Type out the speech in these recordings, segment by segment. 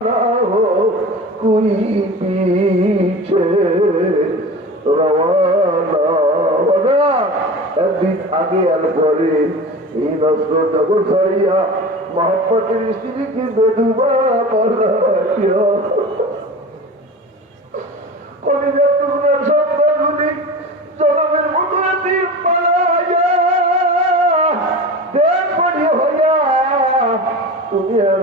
हो कोई पीछे রওয়ানা বাবা একদিন আগে আর পরে এই নষ্ট জগৎ ছাড়িয়া মহাপতের স্ত্রীকে বেদুবা পালাইয়া কলিজার টুকরার সন্তানগুলি জনমের মতো দিন পালাইয়া দেখ পড়ি হইয়া তুমি আর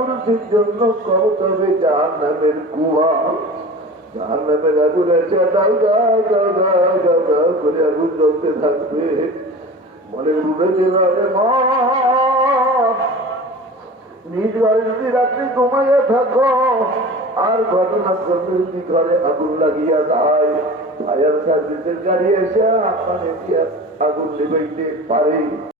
পুরুষের জন্য কবর হবে জাহান্নামের কুয়া জাহান্নামের আগুন আছে করে আগুন জ্বলতে থাকবে মনে উঠেছে নিজ ঘরে যদি রাত্রি ঘুমাইয়া থাকো আর ঘটনা করবে যদি ঘরে আগুন লাগিয়া যায় ফায়ার সার্ভিসের গাড়ি এসে আপনার আগুন নিবাইতে পারে।